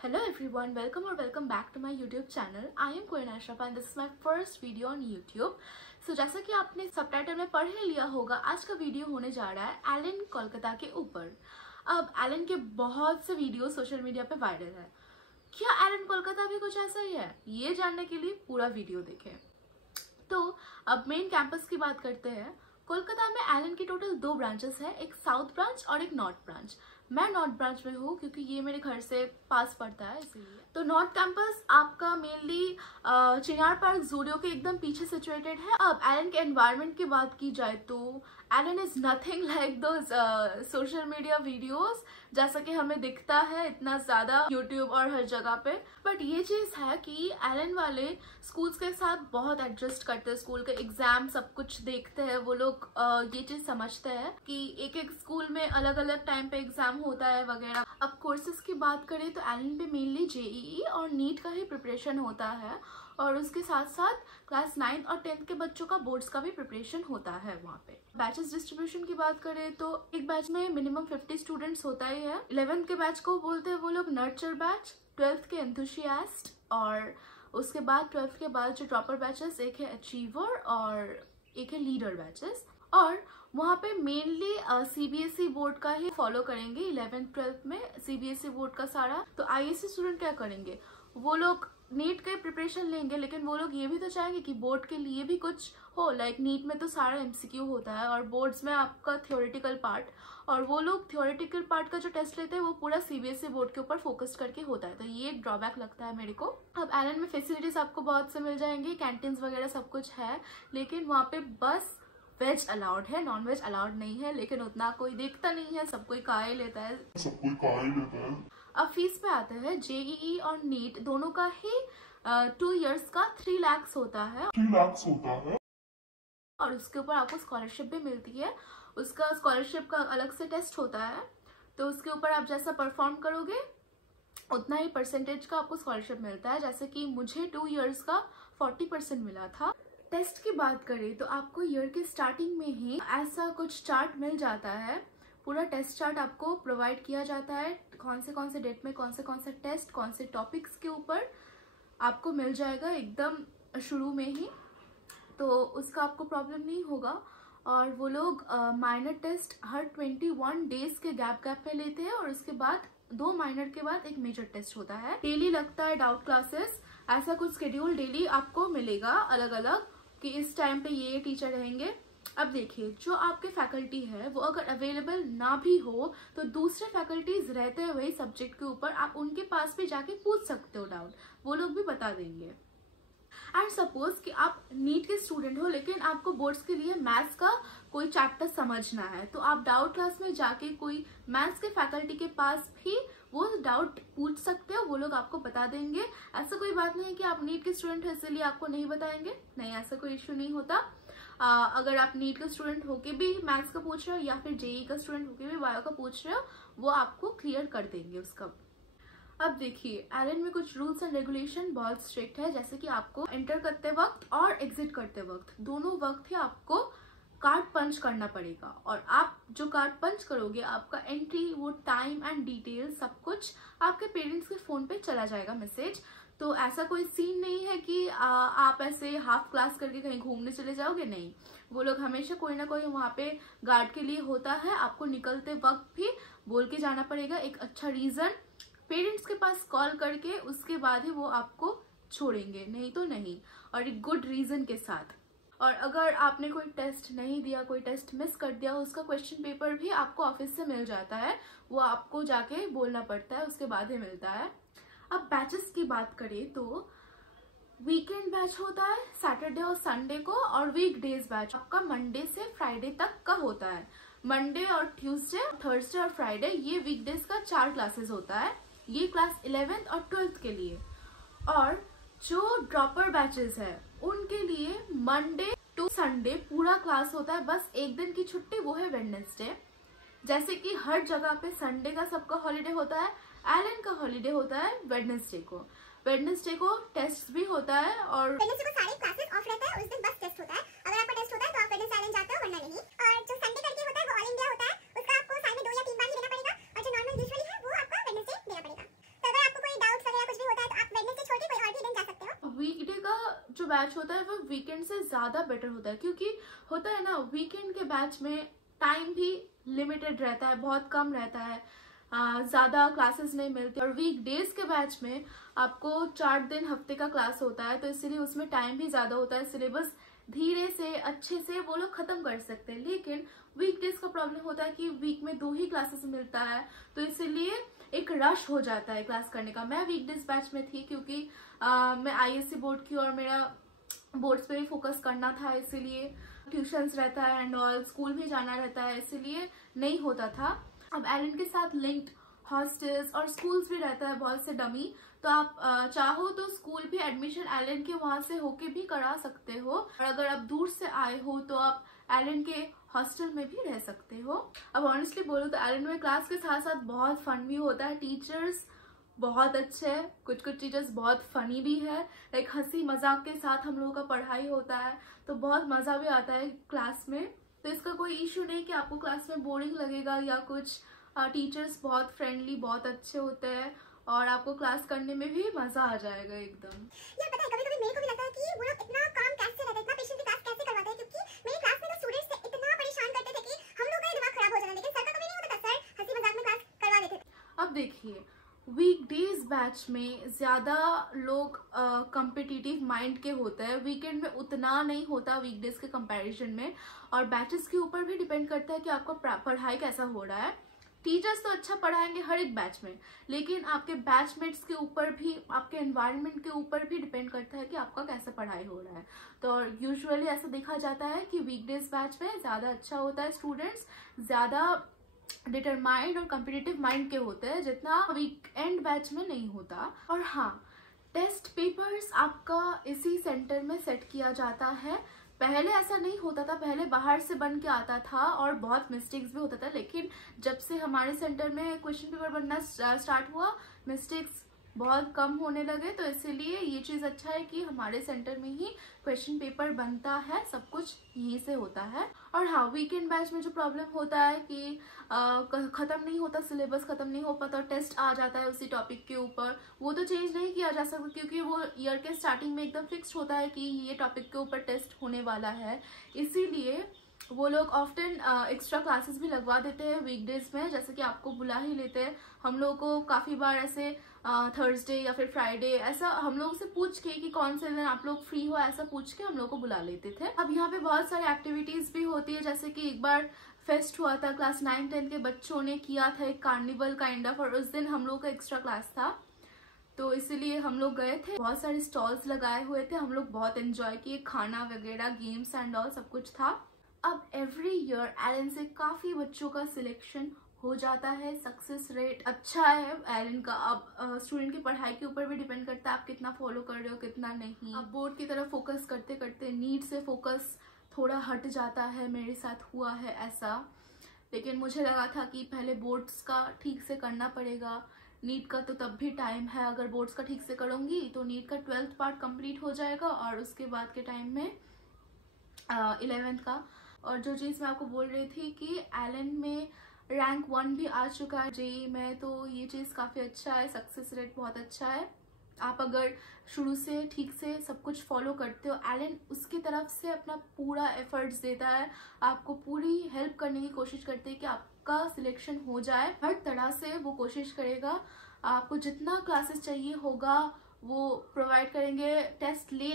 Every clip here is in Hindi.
Hello everyone, welcome back to my YouTube channel. I am Koina Ashraf and this is my first video on YouTube. So जैसा कि आपने सबटाइटल में पढ़ ही लिया होगा, आज का वीडियो होने जा रहा है एलन कोलकाता के ऊपर। अब एलन के बहुत से वीडियो सोशल मीडिया पे वायरल है। क्या एलन कोलकाता भी कुछ ऐसा ही है? ये जानने के लिए पूरा वीडियो देखें। तो अब मेन कैंपस की बात करते हैं। कोलकाता में एलन की टोटल 2 ब्रांचेस है, एक साउथ ब्रांच और एक नॉर्थ ब्रांच। मैं नॉर्थ ब्रांच में हूँ क्योंकि ये मेरे घर से पास पड़ता है, इसीलिए। तो नॉर्थ कैंपस आपका मेनली चिनार पार्क जूडियो के एकदम पीछे सिचुएटेड है। अब एलन के एनवायरनमेंट की बात की जाए तो Allen is nothing like those social media videos जैसा कि हमें दिखता है इतना ज्यादा यूट्यूब और हर जगह पे। बट ये चीज है कि एलन वाले स्कूल्स के साथ बहुत एडजस्ट करते हैं, स्कूल के एग्जाम सब कुछ देखते हैं। वो लोग ये चीज समझते हैं कि एक एक स्कूल में अलग अलग टाइम पे एग्जाम होता है वगैरह। अब कोर्सेज की बात करें तो एलन पे मेनली जेईई और नीट का ही प्रिपरेशन होता है और उसके साथ साथ क्लास 9 और 10 के बच्चों का बोर्ड्स का भी प्रिपरेशन होता है वहाँ पे। बैचेस डिस्ट्रीब्यूशन की बात करें तो एक बैच में मिनिमम 50 स्टूडेंट्स होता ही है। 11th के बैच को बोलते हैं वो लोग नर्चर बैच, 12th के एंथुसियास्ट और उसके बाद 12th के बाद जो ड्रॉपर बैचेस, एक है अचीवर और एक है लीडर बैचेस। और वहाँ पे मेनली सीबीएसई बोर्ड का ही फॉलो करेंगे 11th 12th में, सीबीएसई बोर्ड का सारा। तो आईएससी स्टूडेंट क्या करेंगे, वो लोग नीट का प्रिपरेशन लेंगे, लेकिन वो लोग ये भी तो चाहेंगे कि बोर्ड के लिए भी कुछ हो। लाइक नीट में तो सारा एमसीक्यू होता है और बोर्ड्स में आपका थ्योरेटिकल पार्ट, और वो लोग थ्योरेटिकल पार्ट का जो टेस्ट लेते हैं वो पूरा सीबीएसई बोर्ड के ऊपर फोकस करके होता है। तो ये एक ड्रॉबैक लगता है मेरे को। अब एलन में फैसिलिटीज आपको बहुत से मिल जाएंगे, कैंटीन्स वगैरह सब कुछ है, लेकिन वहाँ पे बस वेज अलाउड है, नॉन वेज अलाउड नहीं है। लेकिन उतना कोई देखता नहीं है, सब कोई खा ही लेता है। अब फीस पे आते हैं। जेईई और नीट दोनों का ही 2 इयर्स का 3 लाख होता है और उसके ऊपर आपको स्कॉलरशिप भी मिलती है। उसका स्कॉलरशिप का अलग से टेस्ट होता है, तो उसके ऊपर आप जैसा परफॉर्म करोगे उतना ही परसेंटेज का आपको स्कॉलरशिप मिलता है। जैसे कि मुझे 2 इयर्स का 40% मिला था। टेस्ट की बात करें तो आपको ईयर के स्टार्टिंग में ही ऐसा कुछ चार्ट मिल जाता है, पूरा टेस्ट चार्ट आपको प्रोवाइड किया जाता है। कौन से डेट में कौन से टेस्ट, कौन से टॉपिक्स के ऊपर आपको मिल जाएगा एकदम शुरू में ही, तो उसका आपको प्रॉब्लम नहीं होगा। और वो लोग माइनर टेस्ट हर 21 डेज के गैप पे लेते हैं और उसके बाद 2 माइनर के बाद एक मेजर टेस्ट होता है। डेली लगता है डाउट क्लासेस, ऐसा कुछ शेड्यूल डेली आपको मिलेगा अलग अलग कि इस टाइम पे ये टीचर रहेंगे। अब देखिए, जो आपके फैकल्टी है वो अगर अवेलेबल ना भी हो तो दूसरे फैकल्टीज रहते हैं वही सब्जेक्ट के ऊपर, आप उनके पास भी जाके पूछ सकते हो डाउट, वो लोग भी बता देंगे। एंड सपोज कि आप नीट के स्टूडेंट हो लेकिन आपको बोर्ड्स के लिए मैथ्स का कोई चैप्टर समझना है, तो आप डाउट क्लास में जाके कोई मैथ्स के फैकल्टी के पास भी वो डाउट पूछ सकते हो, वो लोग आपको बता देंगे। ऐसा कोई बात नहीं है कि आप नीट के स्टूडेंट हो इसलिए आपको नहीं बताएंगे, नहीं, ऐसा कोई इश्यू नहीं होता। अगर आप नीट का स्टूडेंट होके भी मैथ्स का पूछ रहे हो या फिर जेई का स्टूडेंट होके भी बायो का पूछ रहे हो, वो आपको क्लियर कर देंगे उसका। अब देखिए, एलन में कुछ रूल्स एंड रेगुलेशन बहुत स्ट्रिक्ट है, जैसे कि आपको एंटर करते वक्त और एग्जिट करते वक्त दोनों वक्त ही आपको कार्ड पंच करना पड़ेगा। और आप जो कार्ड पंच करोगे, आपका एंट्री, वो टाइम एंड डिटेल सब कुछ आपके पेरेंट्स के फोन पे चला जाएगा मैसेज। तो ऐसा कोई सीन नहीं है कि आप ऐसे हाफ क्लास करके कहीं घूमने चले जाओगे, नहीं। वो लोग हमेशा कोई ना कोई वहाँ पे गार्ड के लिए होता है। आपको निकलते वक्त भी बोल के जाना पड़ेगा एक अच्छा रीजन, पेरेंट्स के पास कॉल करके, उसके बाद ही वो आपको छोड़ेंगे, नहीं तो नहीं, और एक गुड रीजन के साथ। और अगर आपने कोई टेस्ट नहीं दिया, कोई टेस्ट मिस कर दिया, उसका क्वेश्चन पेपर भी आपको ऑफिस से मिल जाता है, वो आपको जाके बोलना पड़ता है, उसके बाद ही मिलता है। अब बैचेस की बात करें तो वीकेंड बैच होता है सैटरडे और संडे को, और वीकडेज बैच आपका मंडे से फ्राइडे तक का होता है। मंडे और ट्यूसडे, थर्सडे और फ्राइडे, ये वीकडेज का 4 क्लासेस होता है। ये क्लास 11th और 12th के लिए। और जो ड्रॉपर बैचेस है उनके लिए मंडे टू संडे पूरा क्लास होता है, बस एक दिन की छुट्टी, वो है वेडनेसडे। जैसे कि हर जगह पे संडे का सबका हॉलीडे होता है, एलन का हॉलीडे होता है वेडनेसडे को। वेडनेसडे को टेस्ट भी होता है और वेडनेसडे को सारे क्लासेस ऑफ रहता है, उस दिन बस टेस्ट होता है। अगर आपका टेस्ट होता है तो आप वेडनेसडे आइलैंड जाते हो, वरना नहीं। और जो संडे करके होता है वो ऑल इंडिया होता है, उसका आपको साल में 2 या 3 बार ही देना पड़ेगा, और जो नॉर्मल यूजुअली है वो आपका वेडनेसडे देना पड़ेगा। तो अगर आपको कोई डाउट जो बैच होता है वो वीकेंड से ज़्यादा बेटर होता है, क्योंकि होता है ना वीकेंड के बैच में टाइम भी लिमिटेड रहता है, बहुत कम रहता है, ज़्यादा क्लासेस नहीं मिलती। और वीक डेज के बैच में आपको 4 दिन हफ्ते का क्लास होता है, तो इसीलिए उसमें टाइम भी ज़्यादा होता है, सिलेबस धीरे से अच्छे से वो लोग ख़त्म कर सकते हैं। लेकिन वीक डेज का प्रॉब्लम होता है कि वीक में 2 ही क्लासेस मिलता है, तो इसीलिए एक रश हो जाता है क्लास करने का। मैं वीक डेज बैच में थी क्योंकि मैं ISC बोर्ड की और मेरा बोर्ड्स पे भी फोकस करना था, इसीलिए ट्यूशन्स रहता है एंड ऑल, स्कूल भी जाना रहता है, इसीलिए नहीं होता था। अब एलन के साथ लिंक्ड हॉस्टल्स और स्कूल्स भी रहता है बहुत से डमी, तो आप चाहो तो स्कूल भी एडमिशन एलन के वहाँ से होके भी करा सकते हो, और अगर आप दूर से आए हो तो आप एलन के हॉस्टल में भी रह सकते हो। अब ऑनेस्टली बोलो तो एलन में क्लास के साथ साथ बहुत फन भी होता है, टीचर्स बहुत अच्छे हैं, कुछ टीचर्स बहुत फनी भी है, लाइक हंसी मजाक के साथ हम लोगों का पढ़ाई होता है, तो बहुत मज़ा भी आता है क्लास में। तो इसका कोई इशू नहीं कि आपको क्लास में बोरिंग लगेगा या कुछ। टीचर्स बहुत फ्रेंडली, बहुत अच्छे होते हैं और आपको क्लास करने में भी मज़ा आ जाएगा एकदम। यार पता है कभी-कभी मेरे को भी लगता है कि वो लोग इतना काम कैसे रहते हैं, इतना पेशेंटली क्लास कैसे करवाते हैं, क्योंकि मेरी क्लास में तो स्टूडेंट्स इतना परेशान करते थे कि हम लोग का दिमाग खराब हो जाता, लेकिन सर का कभी नहीं होता था, सर हंसी मजाक में क्लास करवा देते थे। अब देखिए वीकडेज बैच में ज़्यादा लोग कम्पिटिटिव माइंड के होते हैं, वीकेंड में उतना नहीं होता वीकडेज के कंपैरिजन में, और बैचेस के ऊपर भी डिपेंड करता है कि आपका पढ़ाई कैसा हो रहा है। टीचर्स तो अच्छा पढ़ाएंगे हर एक बैच में, लेकिन आपके बैचमेट्स के ऊपर भी, आपके एनवायरनमेंट के ऊपर भी डिपेंड करता है कि आपका कैसा पढ़ाई हो रहा है। तो यूजुअली ऐसा देखा जाता है कि वीकडेज बैच में ज़्यादा अच्छा होता है, स्टूडेंट्स ज़्यादा डिटरमाइंड और कम्पिटिटिव माइंड के होते हैं, जितना वीकेंड बैच में नहीं होता। और हाँ, टेस्ट पेपर्स आपका इसी सेंटर में सेट किया जाता है। पहले ऐसा नहीं होता था, पहले बाहर से बन के आता था और बहुत मिस्टेक्स भी होता था, लेकिन जब से हमारे सेंटर में क्वेश्चन पेपर बनना स्टार्ट हुआ, मिस्टेक्स बहुत कम होने लगे। तो इसीलिए ये चीज़ अच्छा है कि हमारे सेंटर में ही क्वेश्चन पेपर बनता है, सब कुछ यहीं से होता है। और हाँ, वीकेंड बैच में जो प्रॉब्लम होता है कि ख़त्म नहीं होता, सिलेबस ख़त्म नहीं हो पाता, टेस्ट आ जाता है उसी टॉपिक के ऊपर, वो तो चेंज नहीं किया जा सकता क्योंकि वो ईयर के स्टार्टिंग में एकदम फिक्स होता है कि ये टॉपिक के ऊपर टेस्ट होने वाला है। इसीलिए वो लोग ऑफ्टन एक्स्ट्रा क्लासेस भी लगवा देते हैं वीकडेज में, जैसे कि आपको बुला ही लेते हैं। हम लोग को काफ़ी बार ऐसे थर्सडे या फिर फ्राइडे ऐसा हम लोग से पूछ के कि कौन से दिन आप लोग फ्री हो, ऐसा पूछ के हम लोग को बुला लेते थे। अब यहाँ पे बहुत सारे एक्टिविटीज़ भी होती है, जैसे कि एक बार फेस्ट हुआ था, क्लास 9-10 के बच्चों ने किया था एक कार्निवल काइंड ऑफ, और उस दिन हम लोग का एक्स्ट्रा क्लास था, तो इसीलिए हम लोग गए थे। बहुत सारे स्टॉल्स लगाए हुए थे, हम लोग बहुत एंजॉय किए, खाना वगैरह, गेम्स एंड ऑल सब कुछ था। अब एवरी ईयर एलन से काफ़ी बच्चों का सिलेक्शन हो जाता है, सक्सेस रेट अच्छा है एलन का। अब स्टूडेंट की पढ़ाई के ऊपर भी डिपेंड करता है आप कितना फॉलो कर रहे हो, कितना नहीं। अब बोर्ड की तरफ फोकस करते करते नीट से फोकस थोड़ा हट जाता है, मेरे साथ हुआ है ऐसा। लेकिन मुझे लगा था कि पहले बोर्ड्स का ठीक से करना पड़ेगा, नीट का तो तब भी टाइम है, अगर बोर्ड्स का ठीक से करूँगी तो नीट का 12th पार्ट कंप्लीट हो जाएगा और उसके बाद के टाइम में 11th का। और जो चीज़ मैं आपको बोल रही थी कि एलन में रैंक 1 भी आ चुका है जेईई में, तो ये चीज़ काफ़ी अच्छा है, सक्सेस रेट बहुत अच्छा है। आप अगर शुरू से ठीक से सब कुछ फॉलो करते हो, एलन उसकी तरफ से अपना पूरा एफर्ट्स देता है, आपको पूरी हेल्प करने की कोशिश करते हैं कि आपका सिलेक्शन हो जाए। हर तरह से वो कोशिश करेगा, आपको जितना क्लासेस चाहिए होगा वो प्रोवाइड करेंगे, टेस्ट ले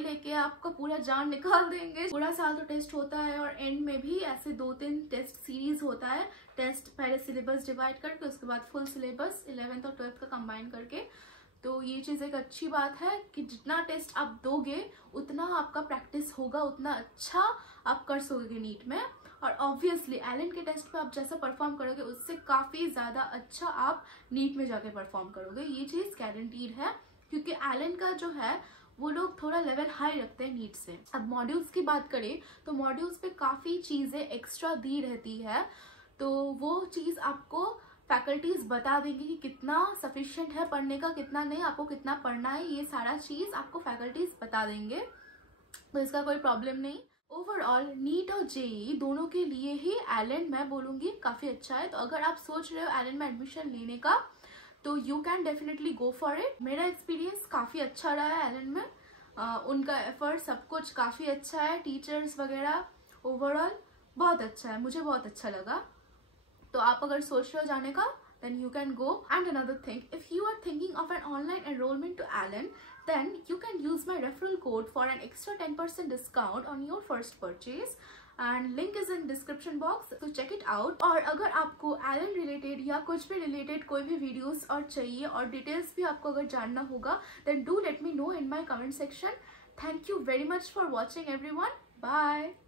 लेके आपका पूरा जान निकाल देंगे। पूरा साल तो टेस्ट होता है और एंड में भी ऐसे 2-3 टेस्ट सीरीज होता है। टेस्ट पहले सिलेबस डिवाइड करके, उसके बाद फुल सिलेबस 11th और 12th का कंबाइन करके। तो ये चीज़ एक अच्छी बात है कि जितना टेस्ट आप दोगे उतना आपका प्रैक्टिस होगा, उतना अच्छा आप कर सकोगे नीट में। और ऑब्वियसली एलन के टेस्ट पे आप जैसा परफॉर्म करोगे उससे काफ़ी ज़्यादा अच्छा आप नीट में जाके परफॉर्म करोगे, ये चीज़ गारंटीड है, क्योंकि एलन का जो है वो लोग थोड़ा लेवल हाई रखते हैं नीट से। अब मॉड्यूल्स की बात करें तो मॉड्यूल्स पे काफ़ी चीज़ें एक्स्ट्रा दी रहती है, तो वो चीज़ आपको फैकल्टीज़ बता देंगे कि कितना सफिशिएंट है पढ़ने का, कितना नहीं, आपको कितना पढ़ना है, ये सारा चीज़ आपको फैकल्टीज़ बता देंगे, तो इसका कोई प्रॉब्लम नहीं। ओवरऑल नीट और जेईई दोनों के लिए ही एलन मैं बोलूँगी काफ़ी अच्छा है। तो अगर आप सोच रहे हो एलन में एडमिशन लेने का तो you can definitely go for it. मेरा एक्सपीरियंस काफ़ी अच्छा रहा है एलन में, उनका एफर्ट सब कुछ काफ़ी अच्छा है, टीचर्स वगैरह ओवरऑल बहुत अच्छा है, मुझे बहुत अच्छा लगा। तो आप अगर सोच रहे हो जाने का then you can go. And another thing, if you are thinking of an online enrollment to Allen, then you can use my referral code for an extra 10% discount on your first purchase. And link is in description box, so check it out. और अगर आपको Allen related या कुछ भी related कोई भी videos और चाहिए और details भी आपको अगर जानना होगा, then do let me know in my comment section. Thank you very much for watching everyone. Bye.